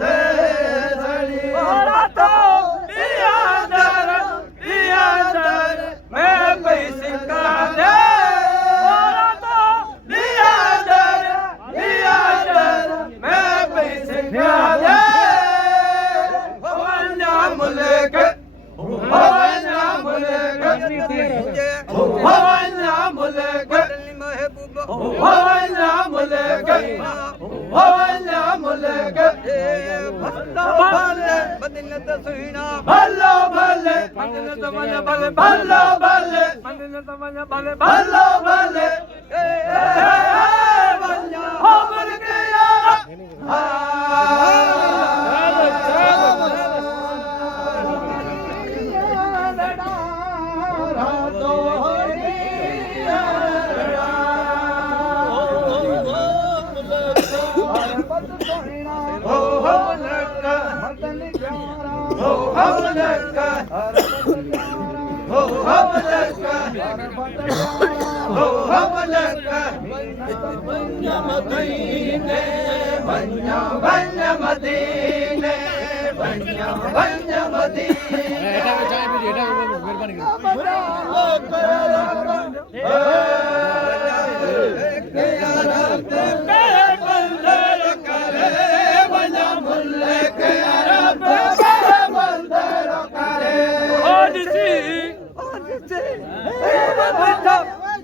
से सड़ी बोला तो दिया दर मैं पैसे का दे बोला तो दिया दर मैं पैसे का दे भवन्या मुल्क भवन्या मुल्क भवन्या मुल्क भवन्या मुल्क भवन्या मुल्क मदीनत सुहिना भल्लो भल्ले मदीनत मन भले भल्लो भल्ले मदीनत मन भले भल्लो भल्ले भवन्या हो मुल्क यारा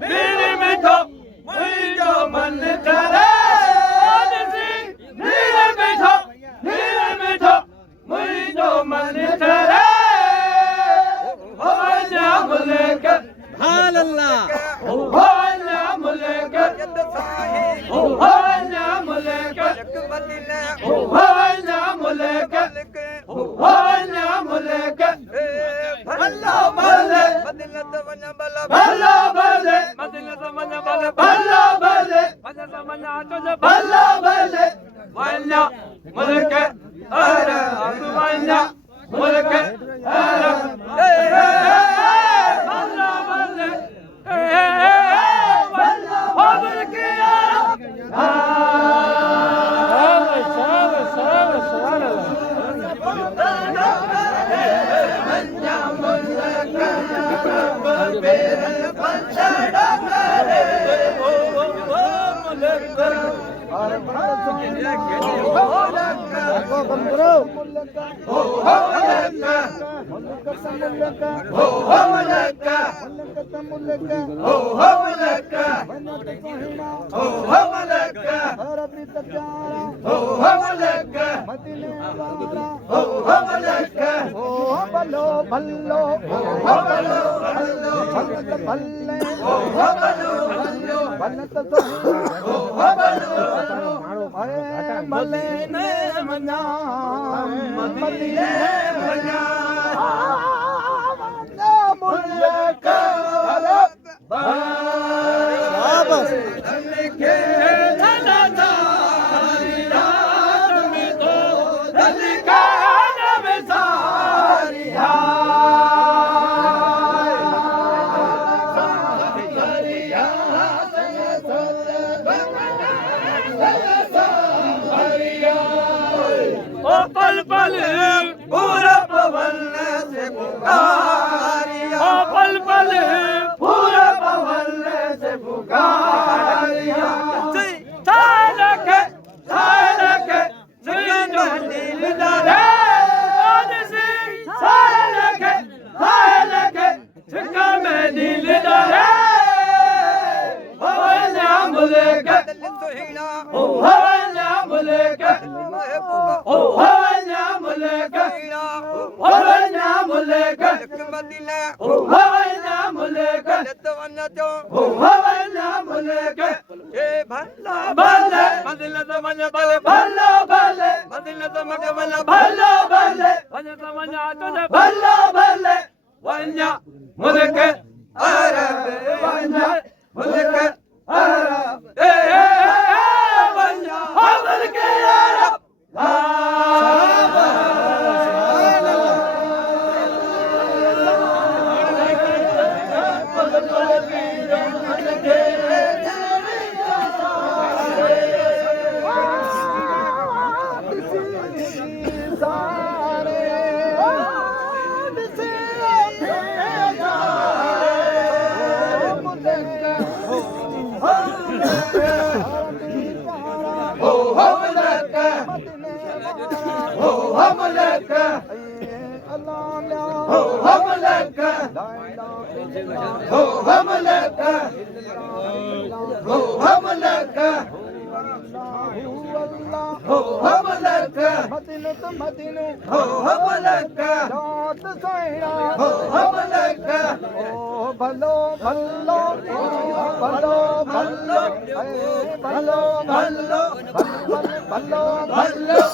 मेरे मिठो मुझो मन करे मेरे मिठो मुझो मन करे भवन्या मुल्क हाल अल्लाह भवन्या मुल्क भवन्या मुल्क भवन्या मुल्क भवन्या मुल्क भल्ला भल्ले मदीनत मन भला भल्ला भल्ले मदीनत मन भला भल्ला भल्ले मदीनत मन आजो भल्ला भल्ले वन्या मुल्क अरब वन्या मुल्क अरब भल्ला भल्ले भल्ला मुल्क पल पल पूरा पवन से पुकारिया पल पल पूरा पवन से पुकारिया तारक दिल दरे आज से तारक झुका में दिल दरे भवन्या मुल्क भवन्या मुल्क भवन्या मुल्क भवन्या मुल्क भवन्या मुल्क भवन्या मुल्क भल्ला भल्ले मदीनत मन भले भल्ला भल्ले मदीनत मन भले भल्ला भल्ले मदीनत मन आजो भल्ला भल्ले वन्या मुल्क अरब वन्या मुल्क अरब वन्या मुल्क अरब हो मलक हो मलक हो मलक हो मलक मदीनो तो मदीनो हो मलक दात सोहिना हो मलक ओ भलो भलो भलो भलो भलो भलो भलो भलो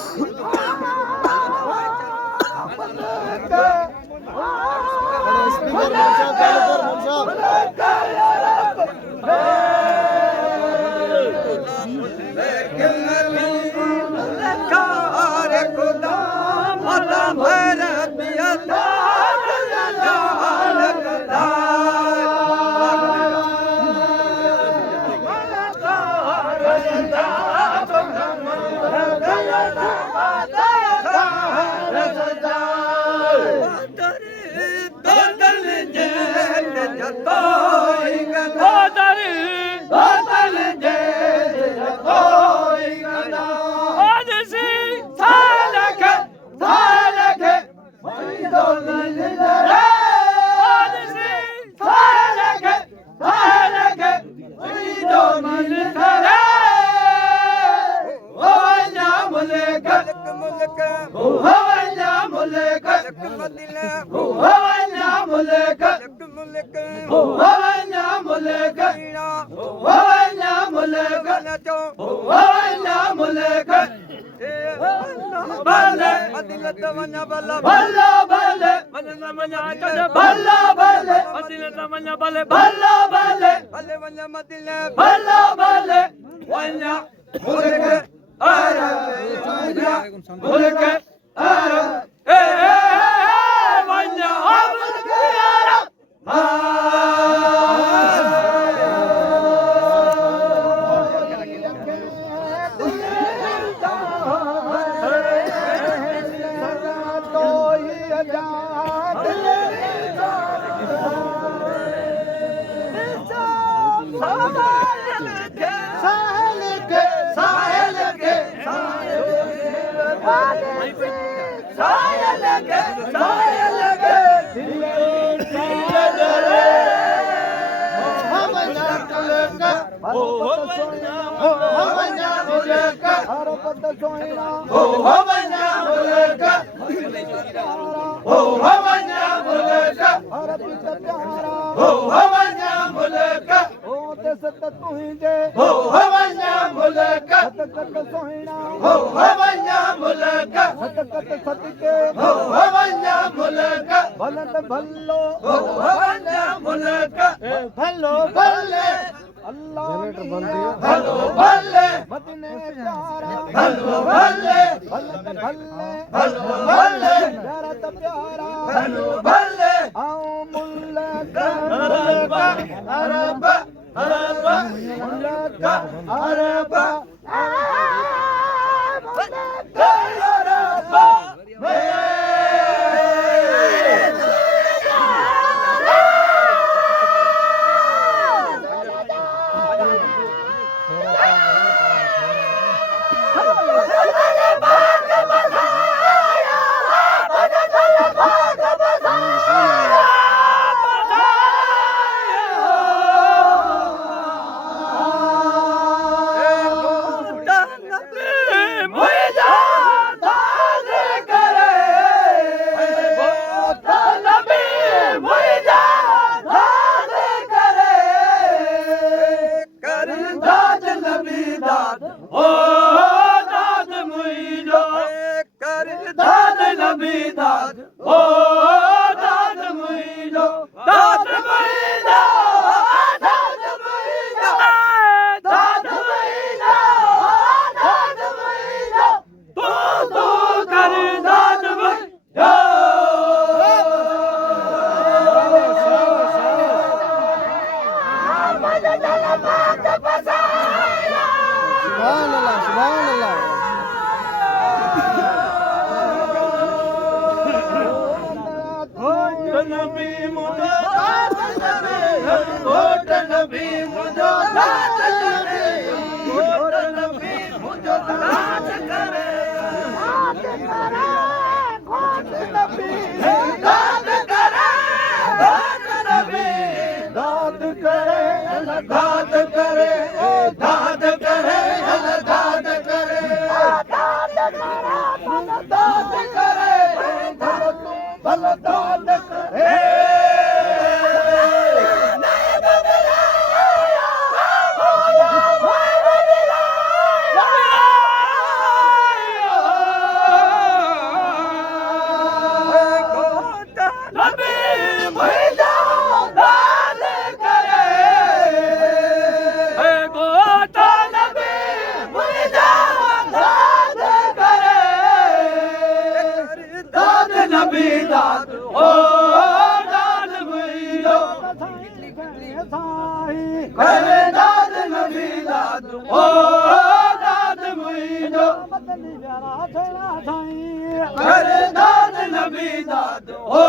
बदली प्यारा सोना साईं करे दाद नबी दाद हो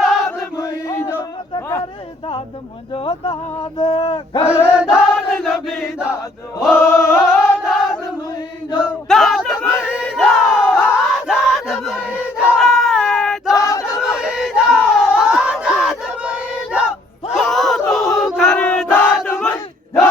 दाद मुंहिंजो करे दाद मुंहिंजो दाद करे दाद नबी दाद हो दाद मुंहिंजो दाद मुंहिंजो दाद मुंहिंजो दाद मुंहिंजो दाद मुंहिंजो हो तू करे दाद मुंहिंजो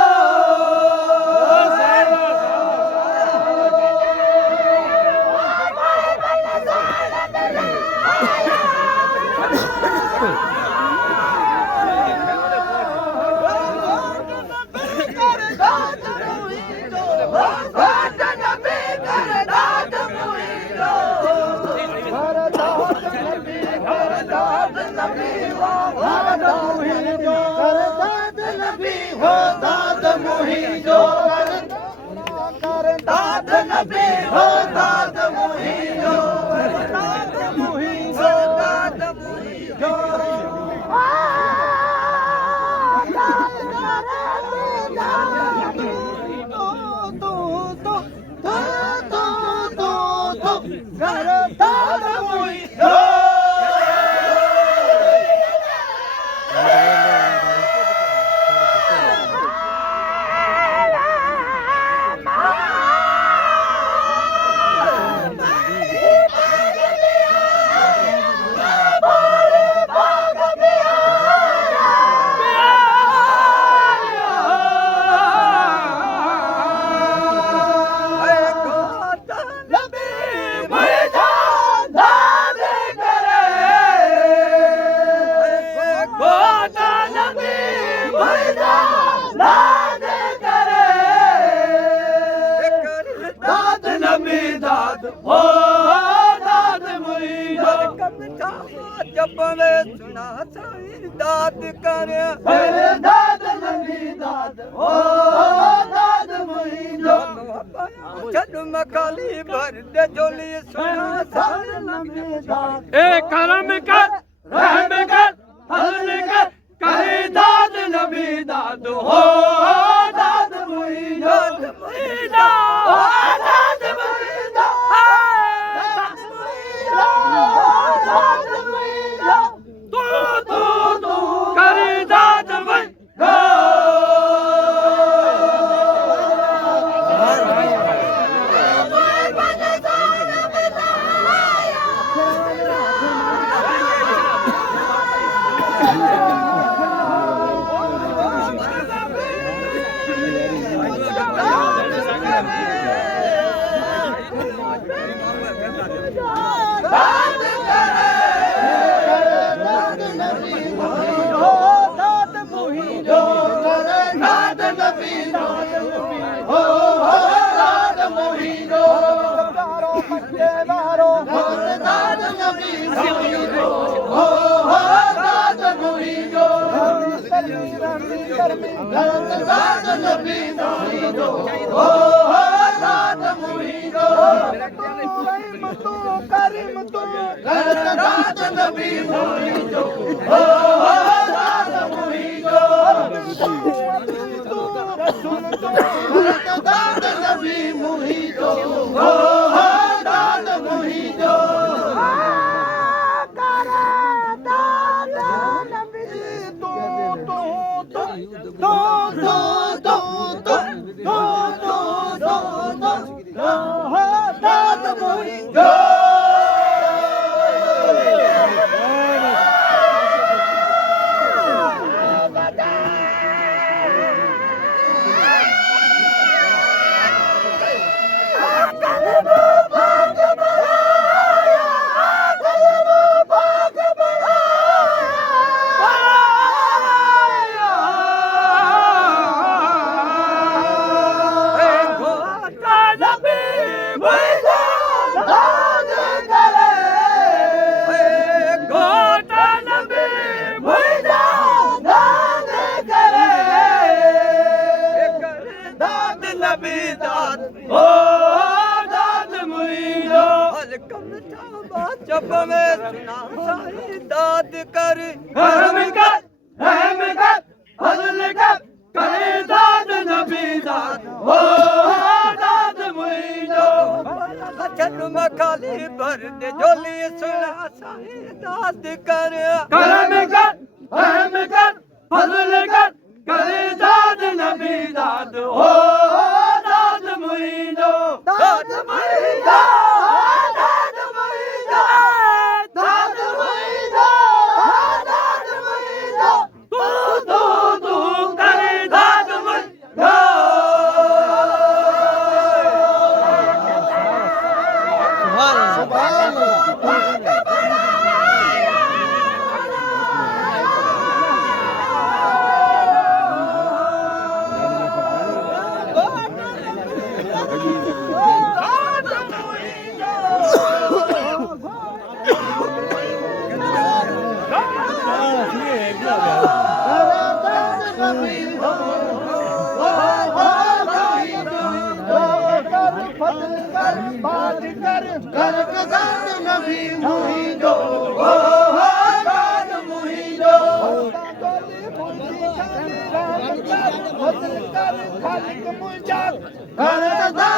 दाद नबी हो दाद मुंहिंजो दाद मुंहिंजो दाद मुंहिंजो दाद मुंहिंजो दाद कर दाद नबी दाद हो दाद मुंहिंजो छॾ मखाली भर दे झोली सुना दाद नबी दाद ए करम कर रहम कर फज़ल कर करे दाद नबी दाद हो दाद मुंहिंजो दाद मुंहिंजो दाद मुंहिंजो दाद मुंहिंजो तू करे दाद मुंहिंजो जब में सुना साई दाद कर करम कर रहम कर फजल कर करे दाद नबी दाद हो दाद मुईदो ਮੈਂ ਖਾਲੀ ਭਰ ਦੇ ਝੋਲੀ ਸੁਣਾ ਸਾਈ ਦਾਦ ਕਰ ਕਰਮ ਕਰ ਫਜ਼ਲ ਕਰ ਕਰੇ ਦਾਦ ਨਬੀ ਦਾਦ ਹੋ ਦਾਦ ਮੁਈਦੋ ਦਾਦ ਮਈਦਾ ਦਾਦ ਮਈਦਾ ਦਾਦ ਮੁਈਦੋ ਦਾਦ ਮੁਈਦੋ ਤੂੰ ਕਰੇ ਦਾਦ ਮੁਈਦੋ कर